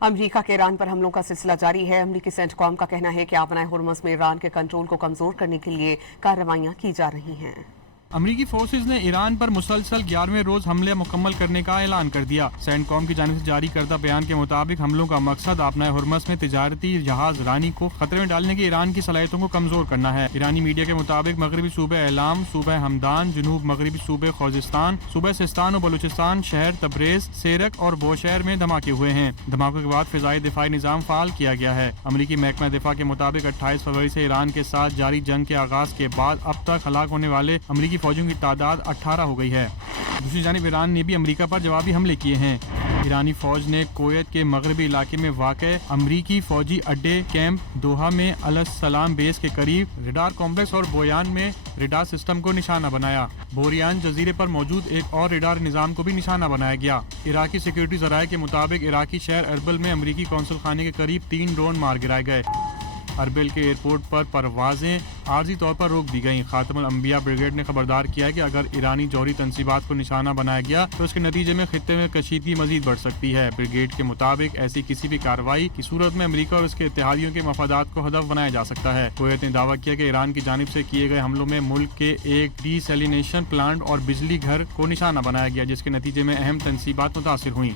امریکہ کے ایران پر حملوں کا سلسلہ جاری ہے۔ امریکی سینٹکام کا کہنا ہے کہ آبنائے ہرمز میں ایران کے کنٹرول کو کمزور کرنے کے لیے کارروائیاں کی جا رہی ہیں۔ امریکی فورسز نے ایران پر مسلسل 11ویں روز حملے مکمل کرنے کا اعلان کر دیا۔ سینٹکام کی جانب سے جاری کردہ بیان کے مطابق حملوں کا مقصد آبنائے ہرمز میں تجارتی جہاز رانی کو خطرے میں ڈالنے کی ایران کی صلاحیتوں کو کمزور کرنا ہے۔ ایرانی میڈیا کے مطابق مغربی صوبہ اعلام، صوبہ ہمدان، جنوب مغربی صوبہ خوزستان، صوبہ سستان و بلوچستان، شہر تبریز، سیرک اور بوشہر میں دھماکے ہوئے ہیں۔ دھماکوں کے بعد فضائی دفاعی نظام فعال کیا گیا ہے۔ امریکی محکمہ دفاع کے مطابق 28 فروری سے ایران کے ساتھ جاری جنگ کے آغاز کے بعد اب تک ہلاک ہونے والے امریکی فوجیوں کی تعداد 18 ہو گئی ہے۔ دوسری جانب ایران نے بھی امریکہ پر جوابی حملے کیے ہیں۔ ایرانی فوج نے کویت کے مغربی علاقے میں واقع امریکی فوجی اڈے کیمپ دوحہ میں السلام بیس کے قریب ریڈار کمپلیکس اور بویان میں ریڈار سسٹم کو نشانہ بنایا۔ بوریان جزیرے پر موجود ایک اور ریڈار نظام کو بھی نشانہ بنایا گیا۔ عراقی سیکورٹی ذرائع کے مطابق عراقی شہر اربل میں امریکی قونصل خانے کے قریب 3 ڈرون مار گرائے گئے۔ اربل کے ایئرپورٹ پر پروازیں عارضی طور پر روک دی گئیں۔ خاتم الانبیاء بریگیڈ نے خبردار کیا کہ اگر ایرانی جوہری تنصیبات کو نشانہ بنایا گیا تو اس کے نتیجے میں خطے میں کشیدگی مزید بڑھ سکتی ہے۔ بریگیڈ کے مطابق ایسی کسی بھی کارروائی کی صورت میں امریکہ اور اس کے اتحادیوں کے مفادات کو ہدف بنایا جا سکتا ہے۔ کویت نے دعویٰ کیا کہ ایران کی جانب سے کیے گئے حملوں میں ملک کے ایک ڈی سیلینیشن پلانٹ اور بجلی گھر کو نشانہ بنایا گیا، جس کے نتیجے میں اہم تنصیبات متاثر ہوئیں۔